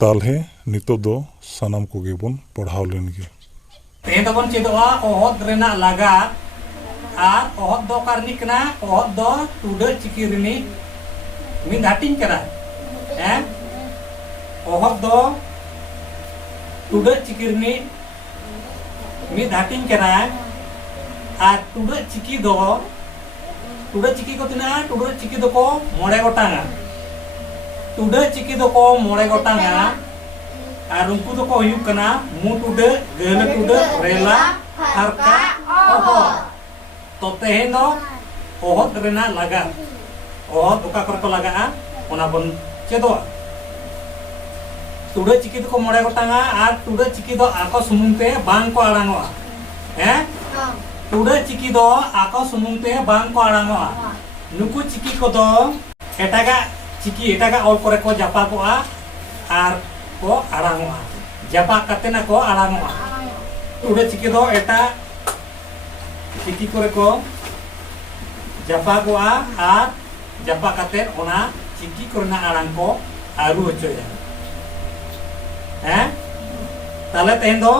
तालहे नितो दो सनाम कोगे बन पढ़ाव लेनगे तेहे दबन चेदोआ ओहद रेना लागा आर ओहद दो कारनी कना ओहद दो टुडा चिकी रिनी मिद हाटिंग करा हैं ओहद दो टुडा चिकी रिनी मिद हाटिंग करा आर टुडा चिकी को तना टुडा चिकी दो को मोड़े गोटांगा टुडा चिकी दो को मोड़े गोटांगा और उनको तो को हुयुक कना मु टुडा गेल टुडा रेला हरका ओहो तो तेहे दो ओहद रेना लगा ओहद ओका कर को लगा ओना बन चेदो टुडा चिकी दो को मोड़े गोटांगा और टुडा चिकी दो आको सुमुंग ते बांग को आड़ांगो हैं टुडा चिकी दो आको सुमुंग ते बांग को आड़ांगो नुकु चिकी को दो एटागा चिकी एटागा और करे को जापा को आर को आड़ांगो जापा कते ना को आड़ांगो टुडा चिकी दो एटा चिकी करे को जापा को आर जापा कते ओना चिकी करना आड़ांग को आरु होचोया हैं ताले तेन दो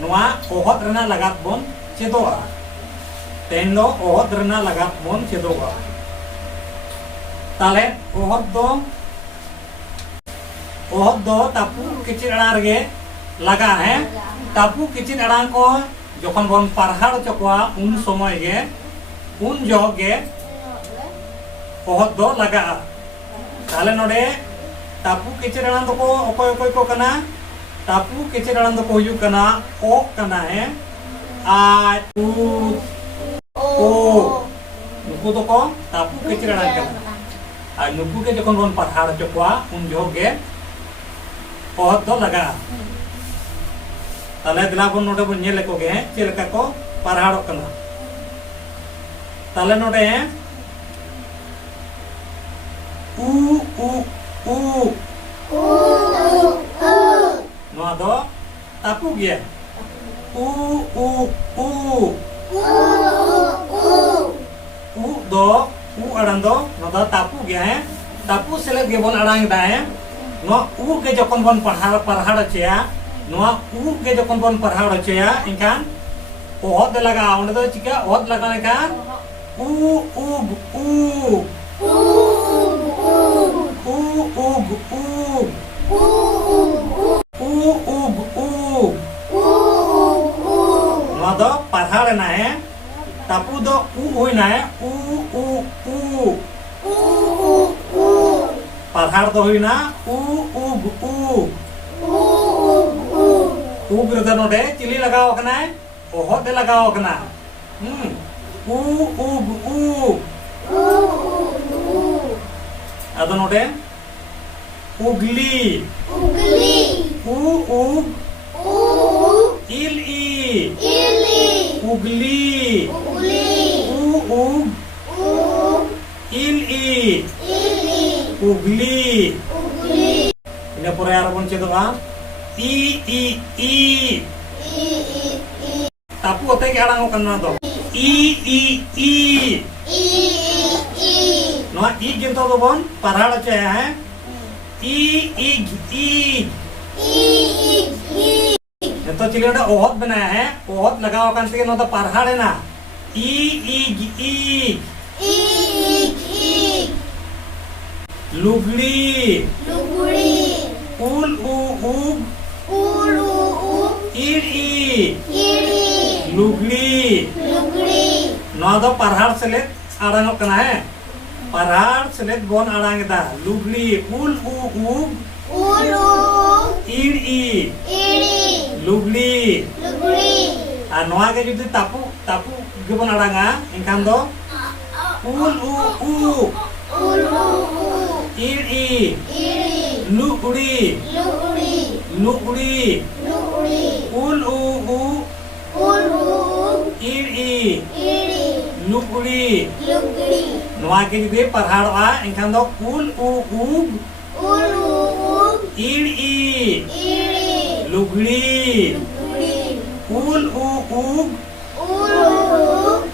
नोआ ओहद रेना लगात बोन चेदोआ तेन दो ओहद रेना लगात बोन चेदोआ ताले ओहद दो तापू किचिर अड़ा रे लगा है तापू किचिर अड़ा को जखन बन पारहाड़ चकोआ उन समय गे उन जोगे ओहद दो लगा ताले नोडे तापू किचिर अड़ा दो को ओकोय ओकोय को कना तापू किचिर अड़ा दो को हुयु कना ओ कना है आ उ ओ नुकु दो को तापू किचिर अड़ा कना आ नुकु के जखन बन पारहाड़ चकोआ उन जोगे ओहद दो लगा ताले दिला बन नोडे बन नेल को गे चेलका को पारहाड़ो कना ताले नोडे उ उ उ नोआ दो तापू गया उ उ उ उ दो उ अड़ान दो नोदा तापू गया है तापू सेले गे बन अड़ांग दा है नो उ के जखन बन पारहाड़ चेया नोआ उ के जखन बन पारहाड़ चेया इनकान ओहद लगा ओने दो चिका ओहद लगाने का उ उग उ उ उग उ नोआ दो पारहाड़ ना है तापू दो उ होई ना है उ पारहाड़ दो हुई ना उ बिरदा नोडे चिली लगाओ कना है ओहद लगाओ कना उ अदो नोडे उगली उ इल ई उगली उ इल ई उगली ina pore arabon cedoa i tapu ote ke alang kanna do i no i gento do bon parhada che hai i तो चिले ना ओहद बनाया है ओहद लगाओ कान से ना तो पारहाड़ है ना ई लुगड़ी उल इड़ लुगड़ी ना तो पारहाड़ से ले आड़ांग कना है पारहाड़ से ले बोन आड़ांग दा लुगड़ी उल इड़ लुगड़ी और नोआ के जुदी तापू के बोन आड़ांगा इनकान दो उल इड़ी लुगड़ी उल इड़ी लुगड़ी नोआ के जुदी पारहाड़ोआ इनकान दो उल इड़ी लुगड़ी उल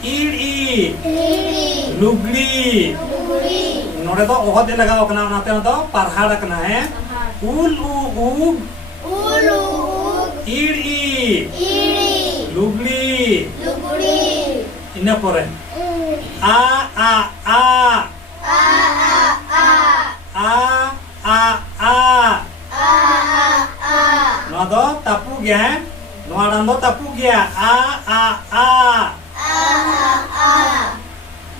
इड़ी लुगड़ी नोड़े तो ओहद लगाओ कना ओनाते तो पारहाड़ कना है ul ug id lugli ina pore a no do tapu gya no aran do tapu gya a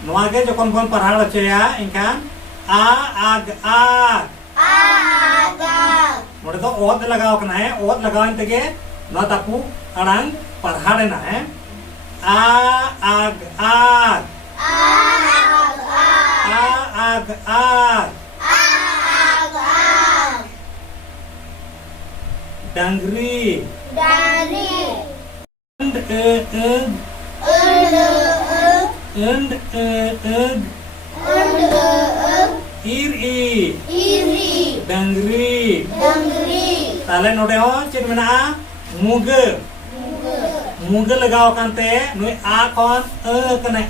no age jokon kon parhal ache ya inkan ag नोड़े तो ओत लगाओ कना है ओत लगाओ इंतगे ना तापू अड़ांग पढ़ाड़े ना है आग डंगरी डंगरी ताले नोडे हो चेक मेना मुग लगाओ कांते नुई आ कौन कने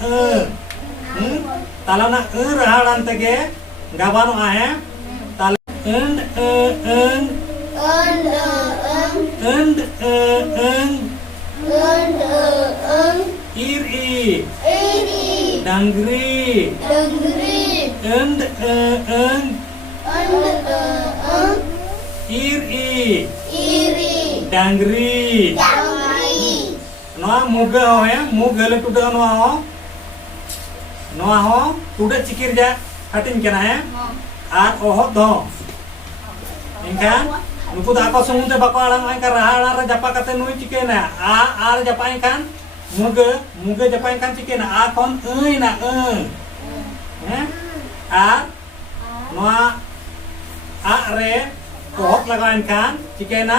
ताला ना रहाड़ान तगे गाबानो आहे ताले डंगरी डंगरी नोआ मुग हो है मुग ले टुडे नोआ हो टुडे चिकिर जा हटिन केना है आर ओहो दो इनका नुकु दाको समुते बाको आड़ांग आय का रहा रे जपा कते नुई चिकेना आर जपा इनकान मुग जपा इनकान चिकेना आ कोन ना हैं आर नोआ आ रे ओहत लगा इनकान चिकेना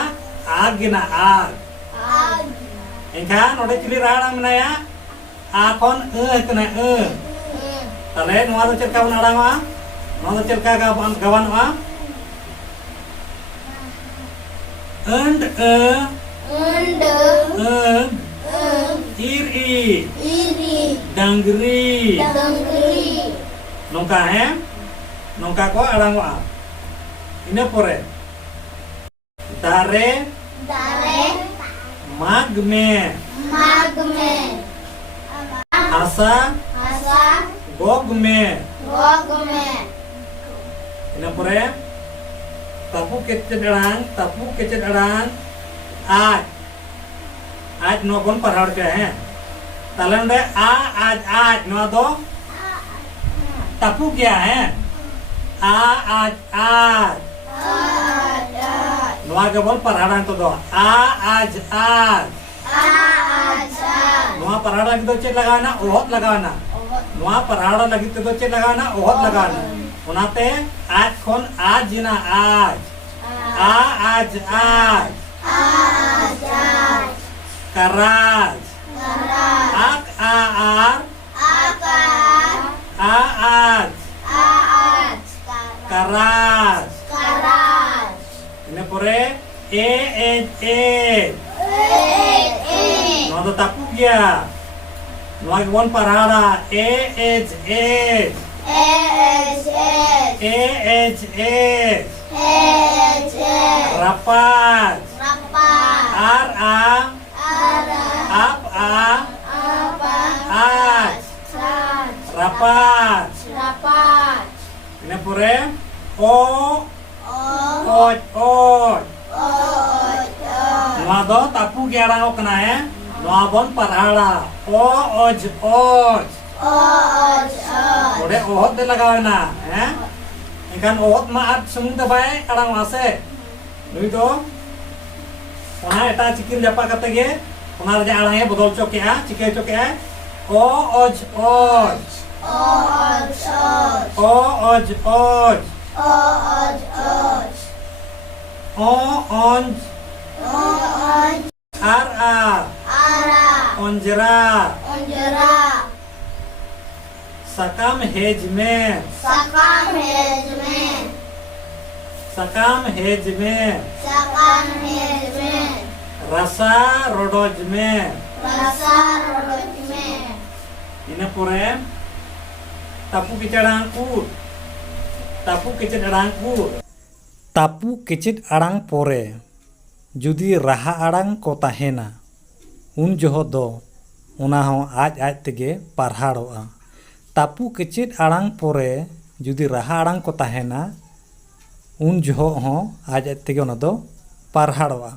आग गिना आग इनकान नोडे चिली राड़ा मनाया आ कोन कना ताले नोआ दो चेलका बन आड़ांगा नोआ दो चेलका गवानवा and iri dangri nongka है nongka ko alang wa ina pore dare magme hasa gogme ina pore tapu kecet alang आज नो बन पढ़ाड़ के हैं तलन रे आज नो दो तापू क्या है आज नो आगे बोल पढ़ाड़ा तो दो आज नो पढ़ाड़ा की तो चेक लगाना ओहत लगाना नो पढ़ाड़ा लगी तो चेक लगाना ओहत लगाना उनाते आज कौन आज ना आज Karaz ak Karaz ini pore no do tapu gya no agwon parada rapat rapat ini pure nua do tapu gyara kena ya nua bon parhada oj udah ohot de lagawena ya ikan ohot maat semung tabai arang wase nui do ona eta cikir japa kata ge ona raja arangnya bodol coke ya cikir coke ya oj onjera sakam hejme rasa rodojme ini pure tapu kecedang kur तापू केचेद आड़ांग पोरे जुदी राहा आड़ांग को ताहेना उन Zoho दो उना हो आज आज तेगे पारहाड़ोआ। तापू केचेद आड़ांग पोरे जुदी राहा आड़ांग को ताहेना उन जोहो हो आज आज तेगे उना दो पारहाड़ोआ।